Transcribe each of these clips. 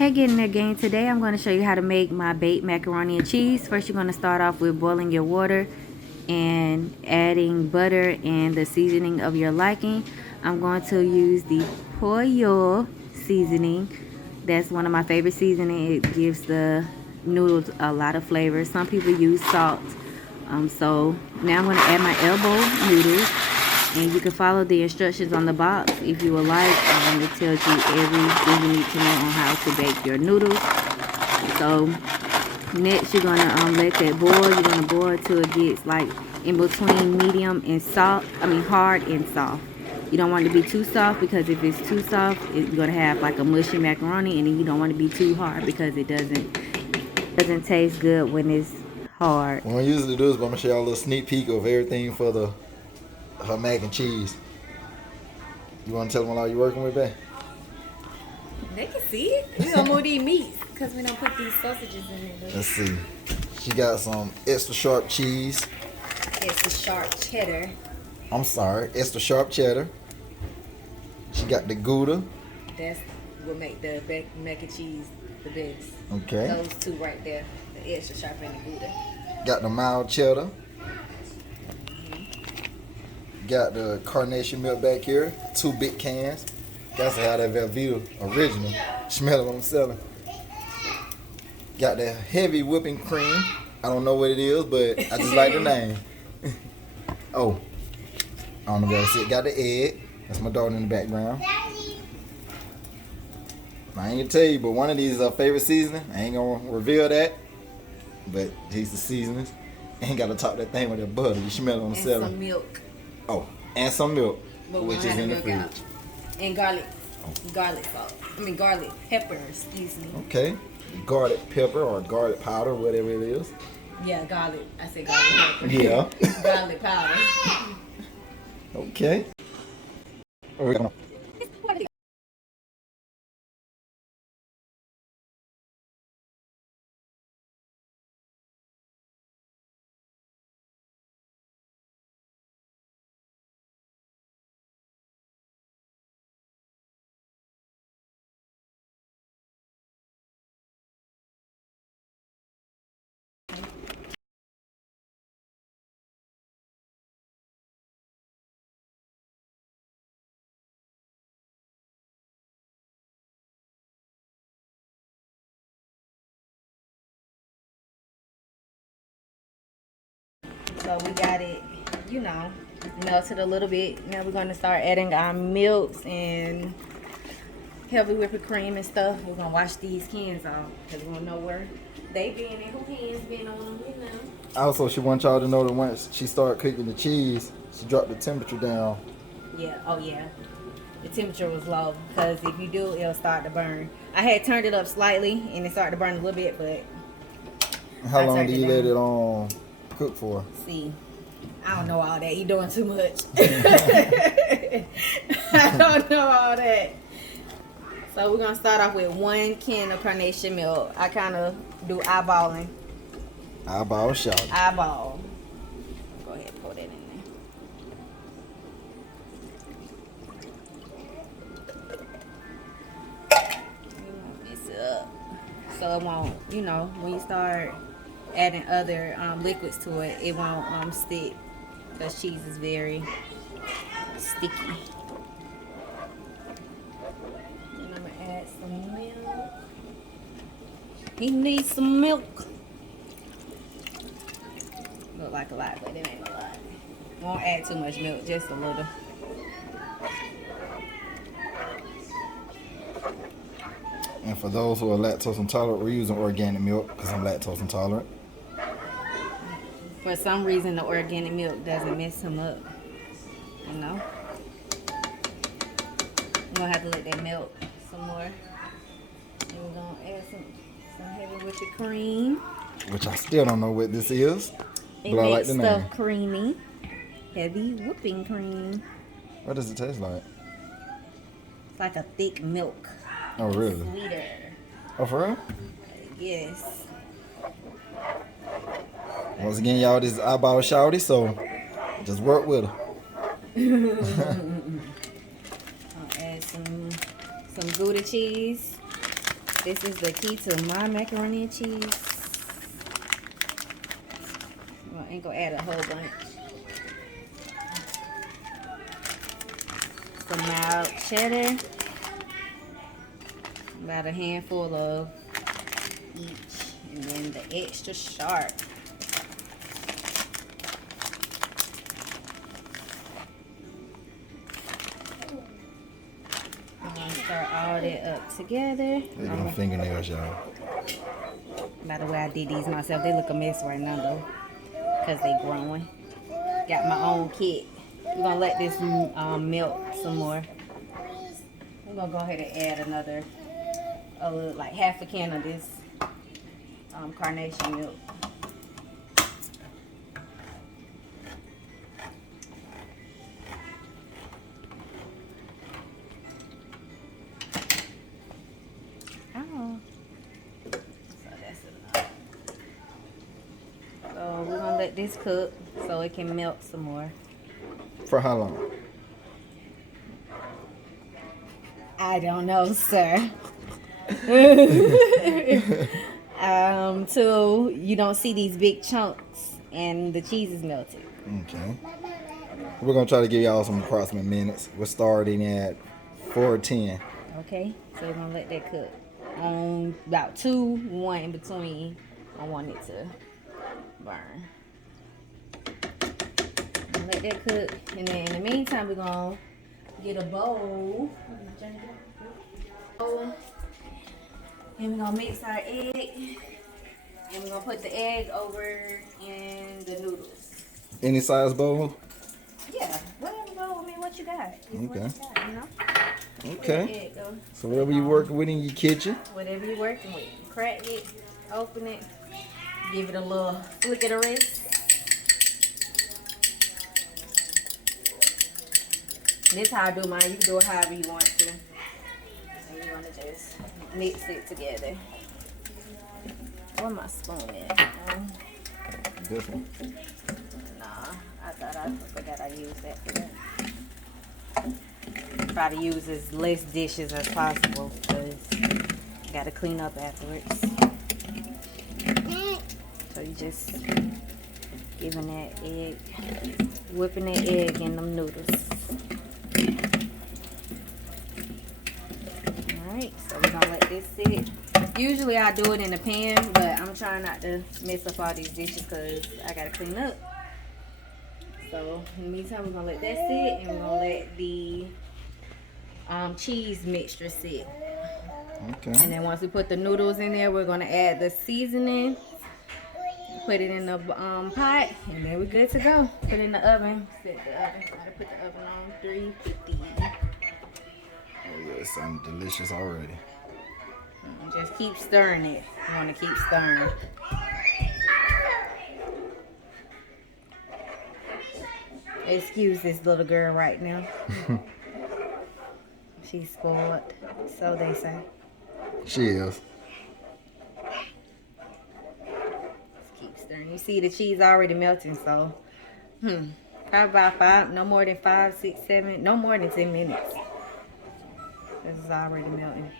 Hey, getting there gang. Today I'm going to show you how to make my baked macaroni and cheese. First you're going to start off with boiling your water and adding butter and the seasoning of your liking. I'm going to use the pollo seasoning. That's one of my favorite seasoning. It gives the noodles a lot of flavor. Some people use salt. So now I'm going to add my elbow noodles. And you can follow the instructions on the box if you would like. It tells you everything you need to know on how to bake your noodles. So next you're gonna let that boil. You're gonna boil till it gets like in between medium and hard and soft. You don't want it to be too soft, because if it's too soft, it's gonna have like a mushy macaroni, and then you don't want it to be too hard because it doesn't taste good when it's hard. What I usually do is I'm gonna show y'all a little sneak peek of everything for her mac and cheese. You want to tell them what you're working with, babe? They can see it. We don't move these meats because we don't put these sausages in there. Let's see. She got some extra sharp cheese. Extra sharp cheddar. I'm sorry, extra sharp cheddar. She got the Gouda. That's what make the mac and cheese the best. Okay. Those two right there, the extra sharp and the Gouda. Got the mild cheddar. Got the carnation milk back here, 2 big cans. That's how that Velveeta original. Smell what I'm selling. Got the heavy whipping cream. I don't know what it is, but I just like the name. Oh, I don't know what else it. Got the egg. That's my daughter in the background. I ain't gonna tell you, but one of these is her favorite seasoning. I ain't gonna reveal that, but these the seasonings. Ain't gotta top that thing with that butter. You smell it on the cellar. And some milk. Oh, and some milk, which is in the fridge. Out. And garlic. Garlic salt. Garlic pepper, excuse me. Okay. Garlic pepper or garlic powder, whatever it is. Yeah, garlic. I said garlic pepper. Yeah. Garlic powder. Okay. Oregano. So we got it, melted a little bit. Now we're going to start adding our milks and heavy whipping cream and stuff. We're going to wash these cans off because we don't know where they been and who hands been on them, Also, she wants y'all to know that once she started cooking the cheese, she dropped the temperature down. Yeah, oh yeah. The temperature was low because if you do, it'll start to burn. I had turned it up slightly and it started to burn a little bit, but How long do you let it cook for? See, I don't know all that. You doing too much. I don't know all that. So we're gonna start off with 1 can of carnation milk. I kind of do eyeballing. Eyeball shot. Eyeball. Go ahead, pour that in there. Mix it up so it won't, when you start adding other liquids to it, it won't stick, because cheese is very sticky. And I'm gonna add some milk. He needs some milk. Look like a lot, but it ain't a lot. Won't add too much milk, just a little. And for those who are lactose intolerant, we're using organic milk because I'm lactose intolerant. For some reason, the organic milk doesn't mess him up. You're gonna have to let that melt some more. And we're gonna add some heavy whipping cream. Which I still don't know what this is, It but I like makes the name. stuff creamy. Heavy whipping cream. What does it taste like? It's like a thick milk. Oh, really? Sweeter. Oh, for real? Yes. Once again, y'all, this is eyeball shouty, so just work with her. I'll add some Gouda cheese. This is the key to my macaroni and cheese. Well, I ain't gonna add a whole bunch. Some mild cheddar. About a handful of each. And then the extra sharp. I'm gonna stir all that up together. Look at my fingernails, y'all. By the way, I did these myself. They look a mess right now though, because they growing. Got my own kit. We're gonna let this melt some more. I'm gonna go ahead and add another, like half a can of this carnation milk. Oh, so that's enough. So we're gonna let this cook so it can melt some more. For how long? I don't know, sir. Till you don't see these big chunks and the cheese is melted. Okay. We're gonna try to give y'all some approximate minutes. We're starting at 4:10. Okay, so we're gonna let that cook on about 2, 1 in between. I want it to burn. Let that cook, and then in the meantime, we're gonna get a bowl. And we're gonna mix our egg, and we're gonna put the egg over in the noodles. Any size bowl? Yeah, whatever bowl. I mean, what you got? It's Okay. What you got, you know? Okay. Where the egg go? So whatever you're working with in your kitchen. Whatever you're working with, crack it, open it, give it a little flick of the wrist. This is how I do mine. You can do it however you want to. And you want to just mix it together. Where my spoon at? This one. Nah, I forgot I used that for that. Try to use as less dishes as possible because you got to clean up afterwards. So you just giving that egg, whipping that egg in them noodles. Alright, so we're gonna let this sit. Usually I do it in the pan, but I'm trying not to mess up all these dishes because I gotta clean up. So in the meantime, we're gonna let that sit, and we're gonna let the cheese mixture sit. Okay. And then once we put the noodles in there, we're gonna add the seasoning, put it in the pot, and then we're good to go. Put it in the oven. Set the oven. Gotta put the oven on 350. Oh yeah, it sounds delicious already. Just keep stirring it. You want to keep stirring. Excuse this little girl right now. She's spoiled, so they say. She is. Just keep stirring. You see the cheese already melting, so probably about no more than 5, 6, 7, no more than 10 minutes. This is already melting.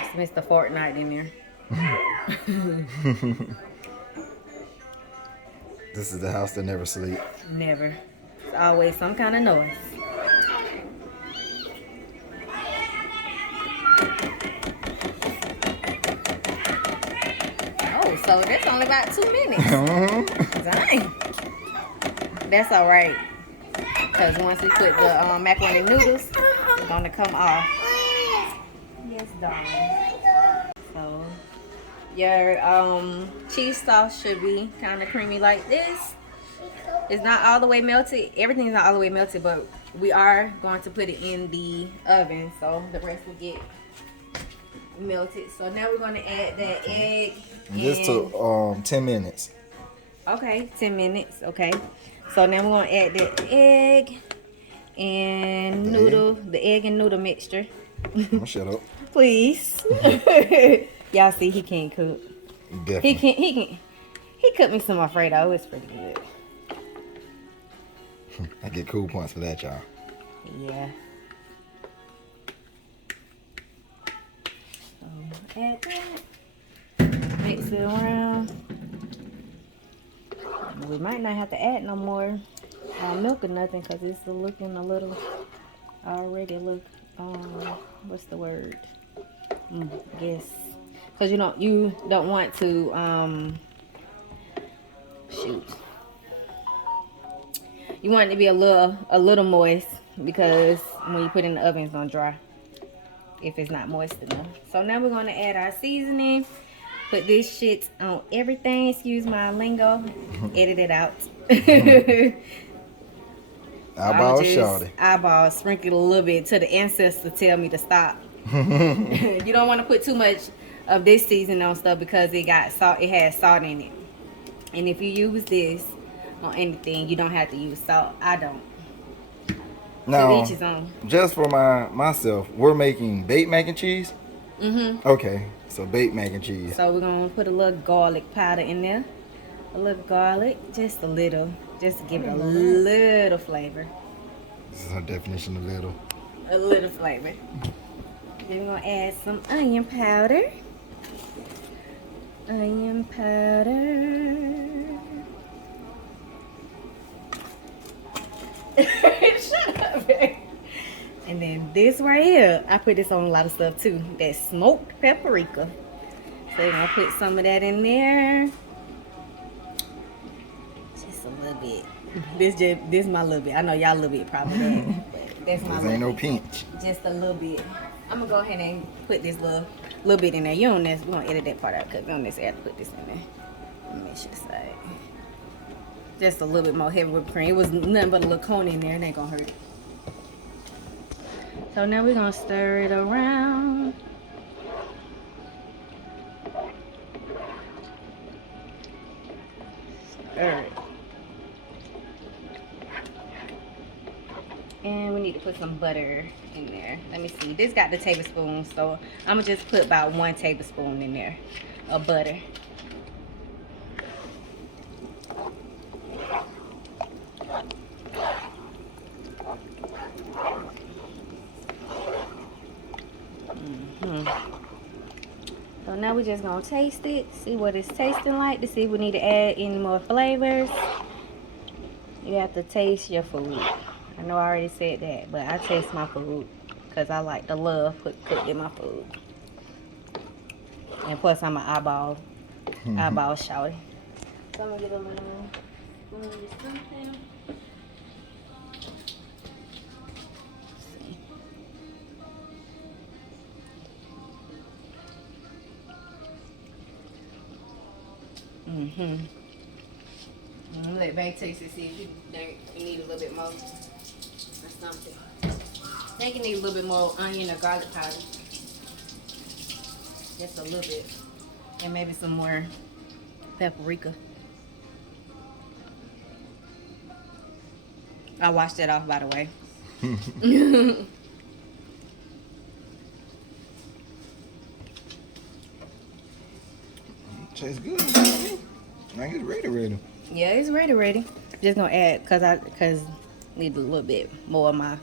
It's Mr. Fortnite in there. This is the house that never sleeps. Never. It's always some kind of noise. Oh, so that's only about 2 minutes. Dang. That's all right. Because once we put the macaroni noodles, it's going to come off. Yes, darling. So, your cheese sauce should be kind of creamy like this. It's not all the way melted. Everything's not all the way melted, but we are going to put it in the oven, so the rest will get melted. So now we're going to add that egg. This took 10 minutes. Okay, 10 minutes. Okay. So now we're going to add the egg and the egg and noodle mixture. I'm gonna shut up. Please. Y'all see he can't cook. Definitely. He cooked me some Alfredo. It's pretty good. I get cool points for that, y'all. Yeah. So add that. Mix it around. We might not have to add no more milk or nothing because it's looking a little already look what's the word? I guess because you don't want to shoot. You want it to be a little moist because when you put it in the oven it's gonna dry if it's not moist enough. So now we're gonna add our seasoning. Put this shit on everything. Excuse my lingo. Edit it out. Eyeball shawty. Eyeball sprinkle a little bit till the ancestor tell me to stop. You don't want to put too much of this seasoning on stuff because it got salt. It has salt in it. And if you use this on anything, you don't have to use salt. I don't. Now, each his own. Just for myself, we're making baked mac and cheese. Okay, so baked mac and cheese. So we're gonna put a little garlic powder in there. A little garlic, just a little, just to give it a little flavor. This is her definition of little. A little flavor. Then we're gonna add some onion powder. Onion powder. Shut up, babe. And then this right here, I put this on a lot of stuff too. That smoked paprika. So you're gonna put some of that in there. Just a little bit. This my little bit. I know y'all a little bit probably that, but that's my little ain't no bit. pinch. Just a little bit. I'm gonna go ahead and put this little bit in there. You don't we're gonna edit that part out because we don't necessarily have to put this in there. Let me make sure it's right. Just a little bit more heavy whipped cream. It was nothing but a little cone in there. It ain't gonna hurt. So now we're gonna stir it around. Stir it. And we need to put some butter in there. Let me see. This got the tablespoon, so I'm gonna just put about 1 tablespoon in there of butter. So now we're just gonna taste it, see what it's tasting like, to see if we need to add any more flavors. You have to taste your food. I know I already said that, but I taste my food because I like the love cooked in my food. And plus I'm an eyeball shawty. So I'm gonna get a little spoon of something. I'm gonna let Bank taste it, see if you think you need a little bit more or something. I think you need a little bit more onion or garlic powder. Just a little bit. And maybe some more paprika. I washed that off, by the way. Tastes good. I think it's ready. Yeah, it's ready. Just gonna add cause need a little bit more of my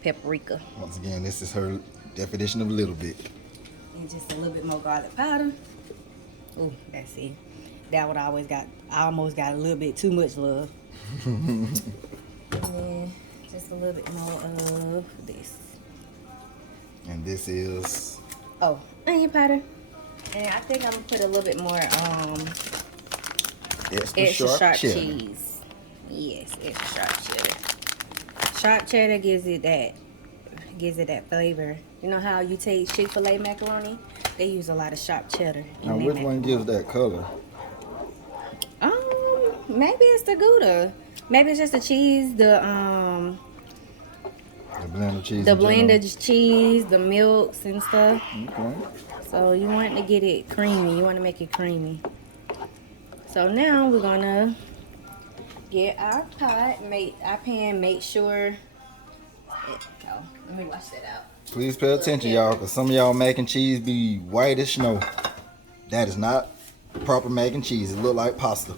paprika. Once again, this is her definition of a little bit. And just a little bit more garlic powder. Oh, that's it. That what I almost got a little bit too much love. And then just a little bit more of this. And this is Onion powder. And I think I'm gonna put a little bit more extra sharp cheese. Yes, extra sharp cheddar. Sharp cheddar gives it that flavor. You know how you taste Chick-fil-A macaroni? They use a lot of sharp cheddar. Now, which one gives that color? Maybe it's the Gouda. Maybe it's just the cheese, the blend of cheese. The blend of cheese, the milks and stuff. Okay. So you want to get it creamy. You want to make it creamy. So now we're gonna get our pot, our pan. Make sure. Let me wash that out. Please pay attention, y'all, because some of y'all mac and cheese be white as snow. That is not proper mac and cheese. It look like pasta.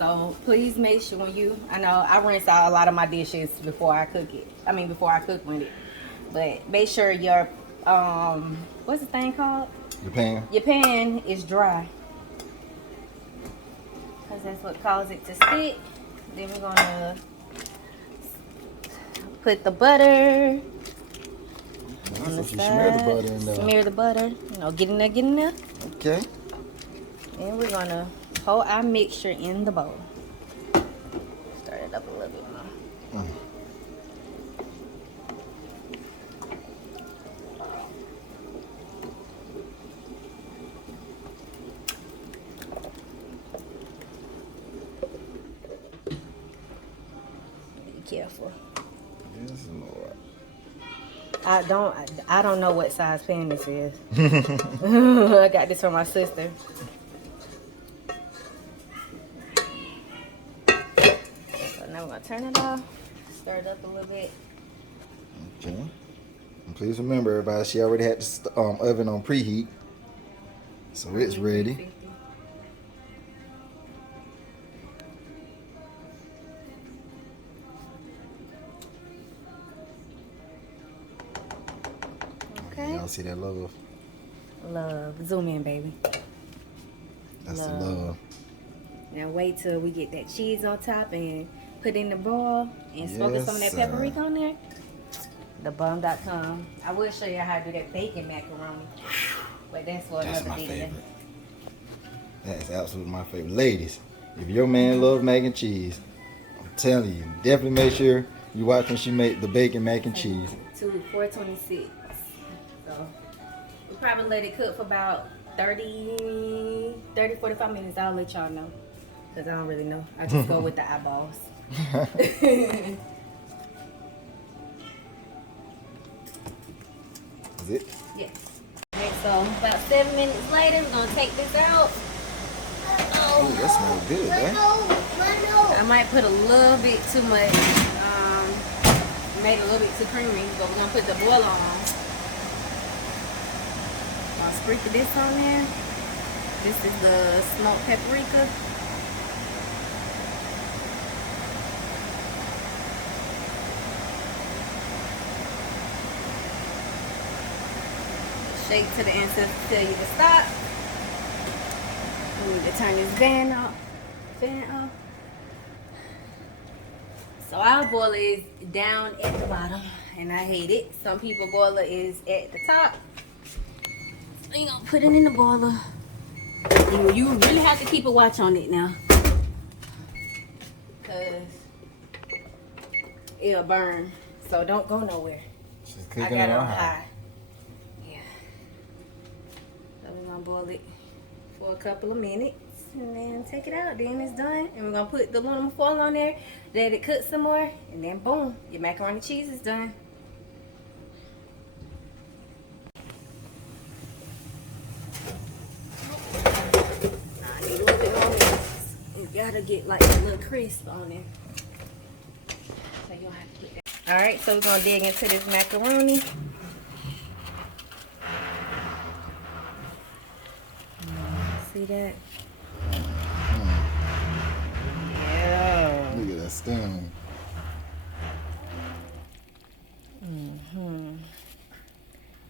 So please make sure when I know I rinse out a lot of my dishes before I cook it. Before I cook with it. But make sure your, what's the thing called? Your pan? Your pan is dry. Because that's what causes it to stick. Then we're going to put the butter on the So side. smear the butter in there. Smear the butter. Get in there. Okay. And we're going to pour our mixture in the bowl. Start it up a little bit more. Be careful. Yes, Lord. I don't know what size pan this is. I got this from my sister. So now we're gonna turn it off, stir it up a little bit. Okay. And please remember, everybody, she already had the oven on preheat, so it's ready. Okay. Y'all see that love? Love. Zoom in, baby. That's the love. Now wait till we get that cheese on top and put in the bowl and sprinkle some of that paprika on there. TheBum.com. I will show you how to do that bacon macaroni, but that's for another video. Favorite. That is absolutely my favorite. Ladies, if your man loves mac and cheese, I'm telling you, definitely make sure you watch when she make the bacon mac and cheese. 426. So we probably let it cook for about 45 minutes. I'll let y'all know, because I don't really know. I just go with the eyeballs. Is it? Yes. Okay, so about 7 minutes later, we're gonna take this out. Oh, that smells good, man. I might put a little bit too much. Made it a little bit too creamy, but we're gonna put the boil on. I'll sprinkle this on there. This is the smoked paprika. Shake to the end to tell you to stop. We need to turn this fan off. So our boiler is down at the bottom, and I hate it. Some people boiler is at the top. So you gonna put it in the boiler. You really have to keep a watch on it now, cause it'll burn. So don't go nowhere. I got it on high. Yeah. So we're gonna boil it for a couple of minutes and then take it out. Then it's done, and we're gonna put the aluminum foil on there, let it cook some more, and then boom, your macaroni cheese is done. I need a little bit more mix. You gotta get like a little crisp on there. So you'll have to put that. All right, so we're gonna dig into this macaroni. See that? Yeah. Look at that steam.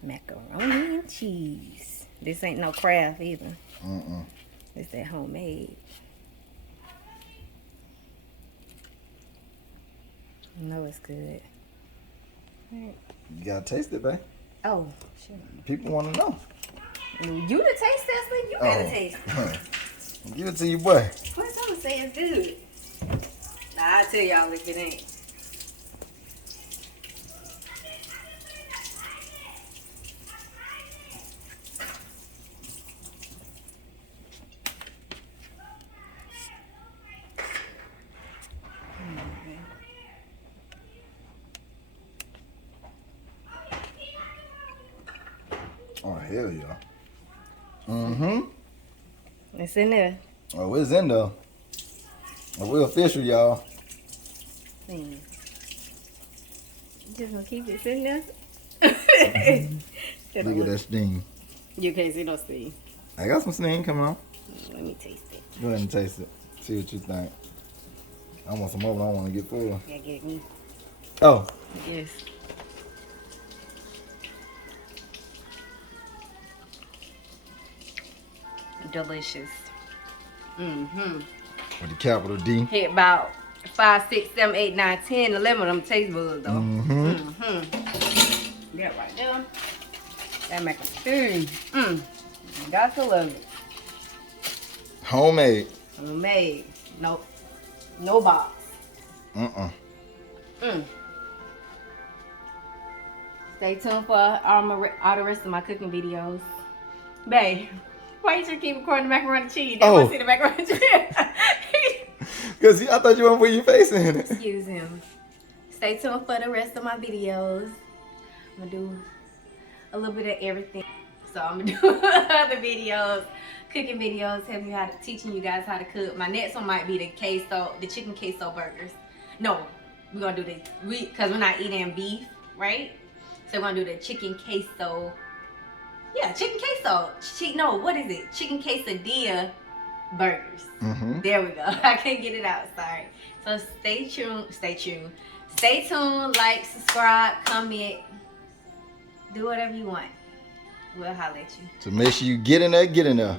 Macaroni and cheese. This ain't no craft either. It's that homemade. I know it's good. Right. You gotta taste it, babe. Oh, sure. People want to know. You the taste tester, you gotta taste it. Give it to you, boy. What's I'm gonna say it's good? Nah, I'll tell y'all if it ain't. Oh, hell yeah. It's in there. Oh, it's in there. Oh, we're official, y'all. You just gonna keep it sitting there? Look at that steam. You can't see no steam. I got some steam coming on. Let me taste it. Go ahead and taste it. See what you think. I want some more, but I don't want to get full. Yeah, get me. Oh. Yes. Delicious. Mm-hmm. With the capital D. Hit about 5, 6, 7, 8, 9, 10, 11 of them taste buds though. Mm-hmm. Mm-hmm. That right there. That macaroni. You got to love it. Homemade. Homemade. Nope. No box. Mm-mm. Stay tuned for all the rest of my cooking videos. Babe, why you should keep recording the macaroni and cheese? They want to see the macaroni and cheese. Because I thought you want to put your face in it. Excuse him. Stay tuned for the rest of my videos. I'm going to do a little bit of everything. So I'm going to do other videos, cooking videos, teaching you guys how to cook. My next one might be the chicken queso burgers. No, we're going to do because we're not eating beef, right? So we're going to do the chicken queso. Yeah, chicken queso. No, what is it? Chicken quesadilla burgers. There we go. I can't get it out. Sorry. So stay tuned. Stay tuned. Like, subscribe, comment. Do whatever you want. We'll holler at you. So make sure you get in there. Get in there.